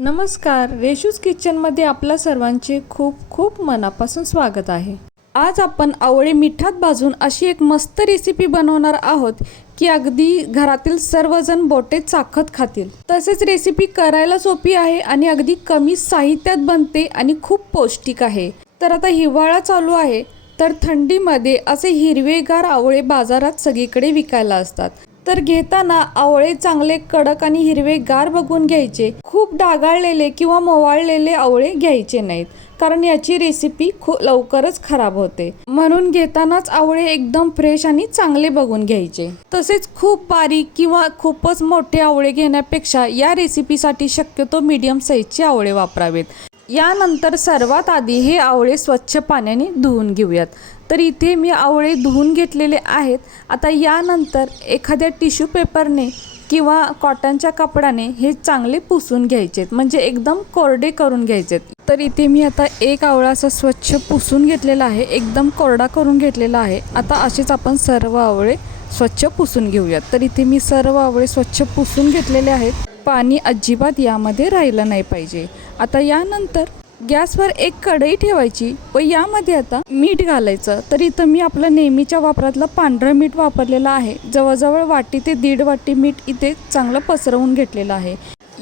नमस्कार रेशूज किचनमध्ये आपल्या सर्वांचे खूप खूप मनापासून स्वागत आहे. आज आपण आवळे मिठात भाजून अशी एक मस्त रेसिपी बनवणार आहोत की अगदी घरातील सर्वजण बोटे चाखत खातील. तसेच रेसिपी करायला सोपी आहे आणि अगदी कमी साहित्यात बनते आणि खूप पौष्टिक आहे. तर आता हिवाळा चालू आहे तर थंडीमध्ये असे हिरवेगार आवळे बाजारात सगळीकडे विकायला असतात. तर घेताना आवळे चांगले कडक आणि हिरवे गार बघून घ्यायचे. खूप डागाळलेले किंवा मोवाळलेले आवळे घ्यायचे नाहीत कारण याची रेसिपी खूप लवकरच खराब होते. म्हणून घेतानाच आवळे एकदम फ्रेश आणि चांगले बघून घ्यायचे. तसेच खूप बारीक किंवा खूपच मोठे आवळे घेण्यापेक्षा या रेसिपीसाठी शक्यतो मीडियम साईजचे आवळे वापरावेत. यानंतर सर्वात आधी हे आवळे स्वच्छ पाण्याने धुवून घेऊयात. तर इथे मी आवळे धुवून घेतलेले आहेत. आता यानंतर एखाद्या टिश्यू पेपरने किंवा कॉटनच्या कपड्याने हे चांगले पुसून घ्यायचेत म्हणजे एकदम कोरडे करून घ्यायचेत तर इथे मी आता एक आवळा असा स्वच्छ पुसून घेतलेला आहे. एकदम कोरडा करून घेतलेला आहे. आता असेच आपण सर्व आवळे स्वच्छ पुसून घेऊयात. तर इथे मी सर्व आवळे स्वच्छ पुसून घेतलेले आहेत. पाणी अजिबात यामध्ये राहिलं नाही पाहिजे. आता यानंतर गॅसवर एक कढई ठेवायची व यामध्ये आता मीठ घालायचं. तर इथं मी आपलं नेहमीच्या वापरातलं पांढरं मीठ वापरलेलं आहे. जवळजवळ वाटी ते दीड वाटी मीठ इथे चांगलं पसरवून घेतलेलं आहे.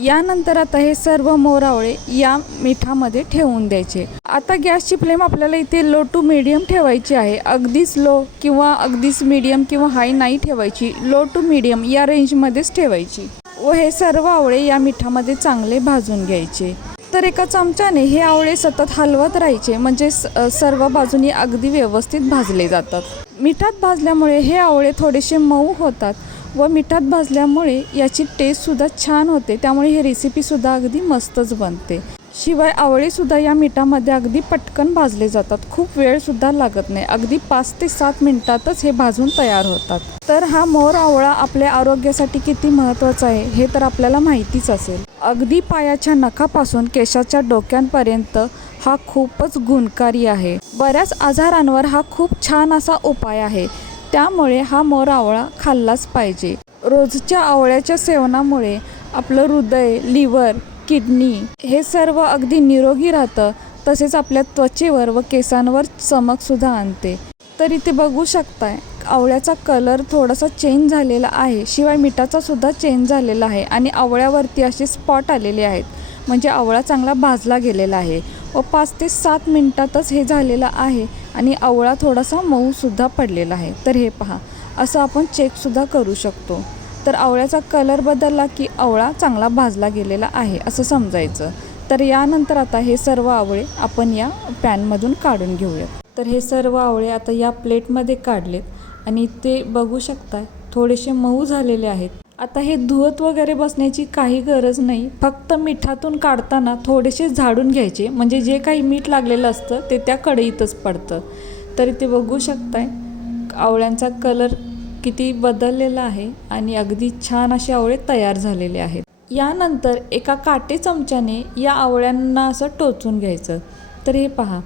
यानंतर आता हे सर्व मोरावळे या मिठामध्ये ठेवून द्यायचे. आता गॅसची फ्लेम आपल्याला इथे लो टू मिडियम ठेवायची आहे. अगदीच लो किंवा अगदीच मिडियम किंवा हाय नाही ठेवायची. लो टू मिडियम या रेंजमध्येच ठेवायची. व हे सर्व आवळे या मिठामध्ये चांगले भाजून घ्यायचे. तर एका चमच्याने हे आवळे सतत हलवत राहायचे म्हणजे सर्व बाजूनी अगदी व्यवस्थित भाजले जातात. मिठात भाजल्यामुळे हे आवळे थोडेसे मऊ होतात व मिठात भाजल्यामुळे याची टेस्टसुद्धा छान होते त्यामुळे ही रेसिपीसुद्धा अगदी मस्तच बनते. शिवाय आवळेसुद्धा या मिठामध्ये अगदी पटकन भाजले जातात. खूप वेळसुद्धा लागत नाही. अगदी पाच ते सात मिनटातच हे भाजून तयार होतात. तर हा मोर आवळा आपल्या आरोग्यासाठी किती महत्त्वाचा आहे हे तर आपल्याला माहितीच असेल. अगदी पायाच्या नखापासून केशाच्या डोक्यांपर्यंत हा खूपच गुणकारी आहे. बऱ्याच आजारांवर हा खूप छान असा उपाय आहे. त्यामुळे हा मोर आवळा खाल्लाच पाहिजे. रोजच्या आवळ्याच्या सेवनामुळे आपलं हृदय लिव्हर किडनी हे सर्व अगदी निरोगी राहतं तसेच आपल्या त्वचेवर व केसांवर चमकसुद्धा आणते. तर इथे बघू शकताय आवळ्याचा कलर थोडासा चेंज झालेला आहे शिवाय मिठाचा सुद्धा चेंज झालेला आहे आणि आवळ्यावरती असे स्पॉट आलेले आहेत. म्हणजे आवळा चांगला भाजला गेलेला आहे. व पाच ते सात मिनटातच हे झालेलं आहे आणि आवळा थोडासा मऊसुद्धा पडलेला आहे. तर हे पहा असं आपण चेकसुद्धा करू शकतो. तर आवळ्याचा कलर बदलला की आवळा चांगला भाजला गेलेला आहे असं समजायचं. तर यानंतर आता हे सर्व आवळे आपण या पॅनमधून काढून घेऊयात. तर हे सर्व आवळे आता या प्लेटमध्ये काढलेत आणि ते बघू शकता थोडेसे मऊ झालेले आहेत. आता हे धुवत वगैरे बसण्याची काही गरज नाही फक्त मिठातून काढताना थोडेसे झाडून घ्यायचे म्हणजे जे काही मीठ लागलेलं असतं ते त्या कढईतच पडतं. तर ते बघू शकताय आवळ्यांचा कलर किती बदललेला आहे आणि अगदी छान असे आवळे तयार झालेले आहेत. यानंतर एका काटे चमच्याने या आवळ्यांना असं टोचून घ्यायचं. तर हे पहा.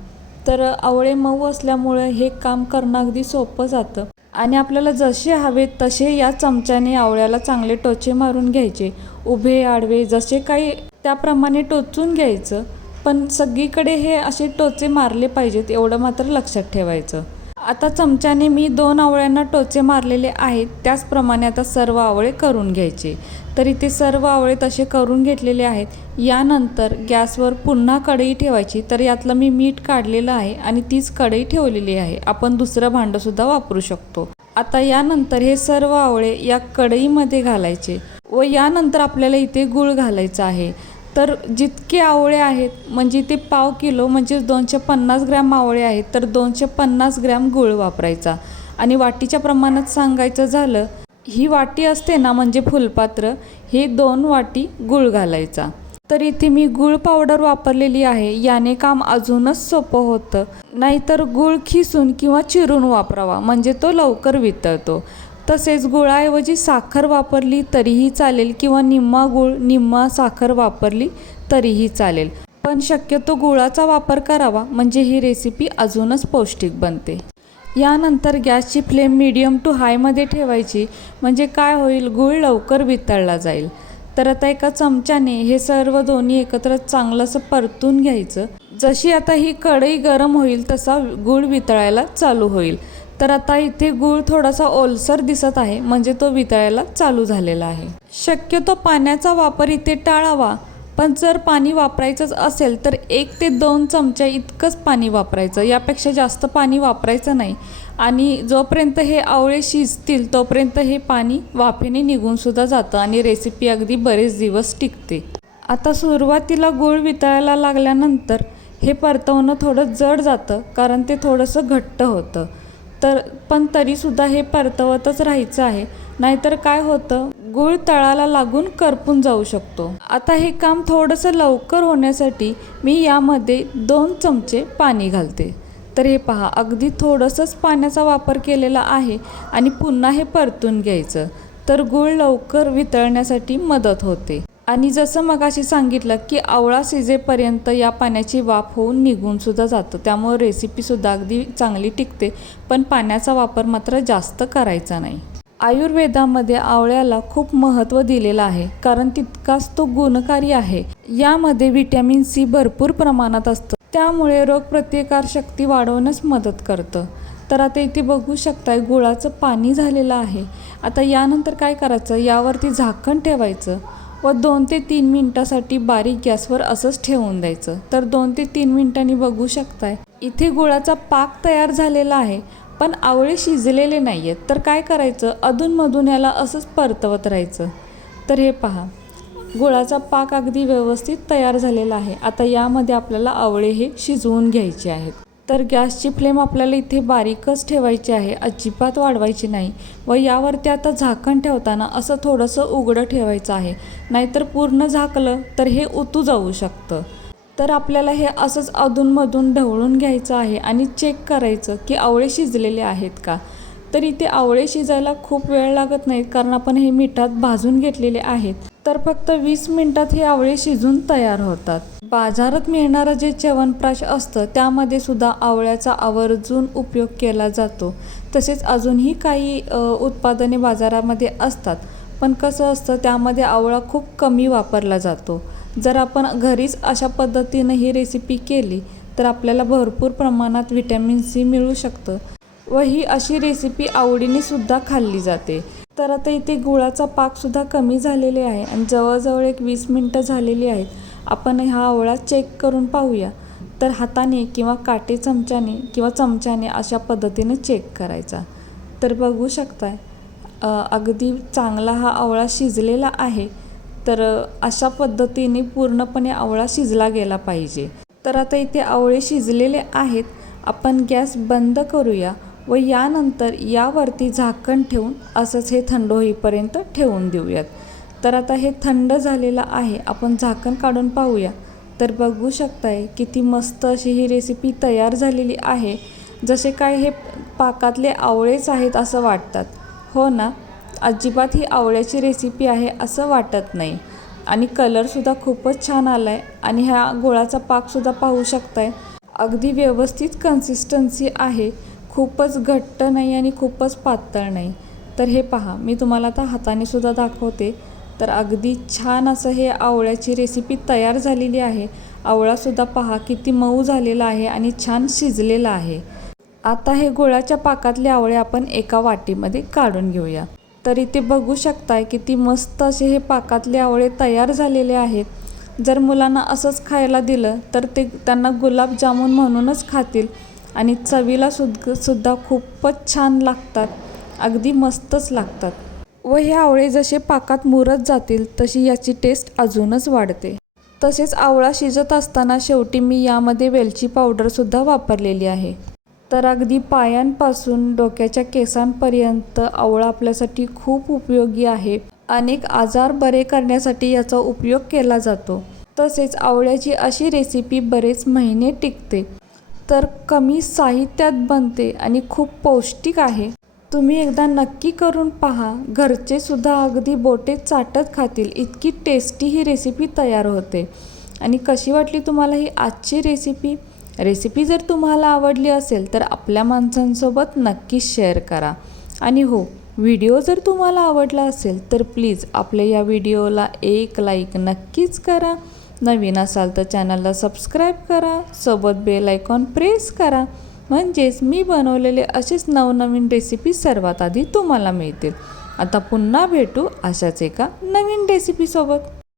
तर आवळे मऊ असल्यामुळं हे काम करणं अगदी सोपं जातं. आणि आपल्याला जसे हवे तसे या चमच्याने आवळ्याला चांगले टोचे मारून घ्यायचे. उभे आडवे जसे काही त्याप्रमाणे टोचून घ्यायचं. पण सगळीकडे हे असे टोचे मारले पाहिजेत एवढं मात्र लक्षात ठेवायचं. आता चमच्याने मी दोन आवळ्यांना टोचे मारलेले आहेत. त्याचप्रमाणे आता सर्व आवळे करून घ्यायचे. तर इथे सर्व आवळे तसे करून घेतलेले आहेत. यानंतर गॅसवर पुन्हा कढई ठेवायची. तर यातलं मी मीठ काढलेलं आहे आणि तीच कढई ठेवलेली आहे. आपण दुसरं भांडंसुद्धा वापरू शकतो. आता यानंतर हे सर्व आवळे या कढईमध्ये घालायचे व यानंतर आपल्याला इथे गूळ घालायचा आहे. तर जितके आवळे आहेत म्हणजे ते पाव किलो म्हणजे दोनशे पन्नास ग्रॅम आवळे आहेत तर दोनशे पन्नास ग्रॅम गुळ वापरायचा. आणि वाटीच्या प्रमाणात सांगायचं झालं ही वाटी असते ना म्हणजे फुलपात्र हे दोन वाटी गूळ घालायचा. तर इथे मी गूळ पावडर वापरलेली आहे याने काम अजूनच सोपं होतं. नाहीतर गूळ खिसून किंवा चिरून वापरावा म्हणजे तो लवकर वितळतो. तसेच गुळाऐवजी साखर वापरली तरीही चालेल किंवा निम्मा गूळ निम्मा साखर वापरली तरीही चालेल. पण शक्यतो गुळाचा वापर करावा म्हणजे ही रेसिपी अजूनच पौष्टिक बनते. यानंतर गॅसची फ्लेम मीडियम टू हायमध्ये ठेवायची. म्हणजे काय होईल? गूळ लवकर वितळला जाईल. तर आता एका चमच्याने हे सर्व दोन्ही एकत्र चांगलं असं परतून घ्यायचं. जशी आता ही कढई गरम होईल तसा गूळ वितळायला चालू होईल. तर आता इथे गूळ थोडासा ओलसर दिसत आहे म्हणजे तो वितळायला चालू झालेला आहे. शक्यतो पाण्याचा वापर इथे टाळावा पण जर पाणी वापरायचंच असेल तर एक ते दोन चमच्या इतकंच पाणी वापरायचं. यापेक्षा जास्त पाणी वापरायचं नाही. आणि जोपर्यंत हे आवळे शिजतील तोपर्यंत हे पाणी वाफेने निघूनसुद्धा जातं आणि रेसिपी अगदी बरेच दिवस टिकते. आता सुरुवातीला गूळ वितळायला लागल्यानंतर हे परतवणं थोडं जड जातं कारण ते थोडंसं घट्ट होतं. तर पण तरीसुद्धा हे परतवतच राहायचं आहे. नाहीतर काय होतं? गूळ तळाला लागून करपून जाऊ शकतो. आता हे काम थोडंसं लवकर होण्यासाठी मी यामध्ये दोन चमचे पाणी घालते. तर हे पहा अगदी थोडंसंच पाण्याचा वापर केलेला आहे आणि पुन्हा हे परतून घ्यायचं. तर गूळ लवकर वितळण्यासाठी मदत होते. आणि जसं मगाशी सांगितलं की आवळा शिजेपर्यंत या पाण्याची वाफ होऊन निघून सुद्धा जातं. त्यामुळे रेसिपीसुद्धा अगदी चांगली टिकते पण पाण्याचा वापर मात्र जास्त करायचा नाही. आयुर्वेदामध्ये आवळ्याला खूप महत्त्व दिलेलं आहे कारण तितकाच तो गुणकारी आहे. यामध्ये व्हिटॅमिन सी भरपूर प्रमाणात असतं. त्यामुळे रोगप्रतिकार शक्ती वाढवण्यास मदत करतं. तर आता इथे बघू शकताय गुळाचं पाणी झालेलं आहे. आता यानंतर काय करायचं? यावरती झाकण ठेवायचं. व दोन ते तीन मिनटासाठी बारीक गॅसवर असंच ठेवून द्यायचं. तर दोन ते तीन मिनिटांनी बघू शकताय. इथे गुळाचा पाक तयार झालेला आहे पण आवळे शिजलेले नाही आहेत तर काय करायचं? अधूनमधून याला असंच परतवत राहायचं. तर हे पहा. गुळाचा पाक अगदी व्यवस्थित तयार झालेला आहे. आता यामध्ये आपल्याला आवळे हे शिजवून घ्यायचे आहेत. तर गॅसची फ्लेम आपल्याला इथे बारीकच ठेवायची आहे अजिबात वाढवायची नाही व यावरती आता झाकण ठेवताना असं थोडंसं उघडं ठेवायचं आहे. नाहीतर पूर्ण झाकलं तर हे उतू जाऊ शकतं. तर आपल्याला हे असंच अधूनमधून ढवळून घ्यायचं आहे आणि चेक करायचं की आवळे शिजलेले आहेत का. तर इथे आवळे शिजायला खूप वेळ लागत नाहीत कारण आपण हे मिठात भाजून घेतलेले आहेत. तर फक्त वीस मिनटात हे आवळे शिजून तयार होतात. बाजारात मिळणारं जे च्यवनप्राश असतं त्यामध्ये सुद्धा आवळ्याचा आवर्जून उपयोग केला जातो. तसेच अजूनही काही उत्पादने बाजारामध्ये असतात. पण कसं असतं त्यामध्ये आवळा खूप कमी वापरला जातो. जर आपण घरीच अशा पद्धतीनं ही रेसिपी केली तर आपल्याला भरपूर प्रमाणात व्हिटॅमिन सी मिळू शकतं. व ही अशी रेसिपी आवडीने सुद्धा खाल्ली जाते. तर आता इथे गुळाचा पाकसुद्धा कमी झालेले आहे आणि जवळजवळ एक वीस मिनटं झालेली आहेत. आपण हा आवळा चेक करून पाहूया. तर हाताने किंवा काटे चमच्याने किंवा चमच्याने अशा पद्धतीने चेक करायचा. तर बघू शकताय अगदी चांगला हा आवळा शिजलेला आहे तर अशा पद्धतीने पूर्णपणे आवळा शिजला गेला पाहिजे. तर आता इथे आवळे शिजलेले आहेत. आपण गॅस बंद करूया व यानंतर यावरती झाकण ठेवून असंच हे थंड होईपर्यंत ठेवून देऊयात. तर आता हे थंड झालेलं आहे. आपण झाकण काढून पाहूया. तर बघू शकताय किती मस्त अशी ही रेसिपी तयार झालेली आहे. जसे काय हे पाकातले आवळेच आहेत असं वाटतात. हो ना? अजिबात ही आवळ्याची रेसिपी आहे असं वाटत नाही. आणि कलरसुद्धा खूपच छान आला आहे आणि ह्या गोळाचा पाकसुद्धा पाहू शकताय. अगदी व्यवस्थित कन्सिस्टन्सी आहे. खूपच घट्ट नाही आणि खूपच पातळ नाही. तर हे पहा मी तुम्हाला आता हाताने सुद्धा दाखवते. तर अगदी छान असं हे आवळ्याची रेसिपी तयार झालेली आहे. आवळासुद्धा पहा किती मऊ झालेला आहे आणि छान शिजलेला आहे. आता हे गोळ्याच्या पाकातले आवळे आपण एका वाटीमध्ये काढून घेऊया. तर इथे बघू शकताय किती मस्त असे हे पाकातले आवळे तयार झालेले आहेत. जर मुलांना असंच खायला दिलं तर ते त्यांना गुलाबजामुन म्हणूनच खातील आणि चवीला सुद्ध सुद्धा खूपच छान लागतात. अगदी मस्तच लागतात. व हे आवळे जसे पाकात मुरत जातील तशी याची टेस्ट अजूनच वाढते. तसेच आवळा शिजत असताना शेवटी मी यामध्ये वेलची पावडरसुद्धा वापरलेली आहे. तर अगदी पायांपासून डोक्याच्या केसांपर्यंत आवळा आपल्यासाठी खूप उपयोगी आहे. अनेक आजार बरे करण्यासाठी याचा उपयोग केला जातो. तसेच आवळ्याची अशी रेसिपी बरेच महिने टिकते. तर कमी साहित्यात बनते आणि खूप पौष्टिक आहे. तुम्ही एकदा नक्की करून पहा. घरचे सुद्धा अगदी बोटे चाटत खातील. इतकी टेस्टी ही रेसिपी तयार होते. आणि कशी वाटली तुम्हाला ही आजची रेसिपी रेसिपी जर तुम्हाला आवडली असेल तर आपल्या माणसांसोबत नक्कीच शेअर करा. आणि हो व्हिडिओ जर तुम्हाला आवडला असेल तर प्लीज आपल्या या व्हिडिओला एक लाईक नक्कीच करा. नवीन असाल तर चॅनलला सबस्क्राईब करा. सोबत बेल आयकॉन प्रेस करा. म्हणजेच मी बनवलेले असेच नवनवीन रेसिपी सर्वात आधी तुम्हाला मिळतील. आता पुन्हा भेटू अशाच एका नवीन रेसिपीसोबत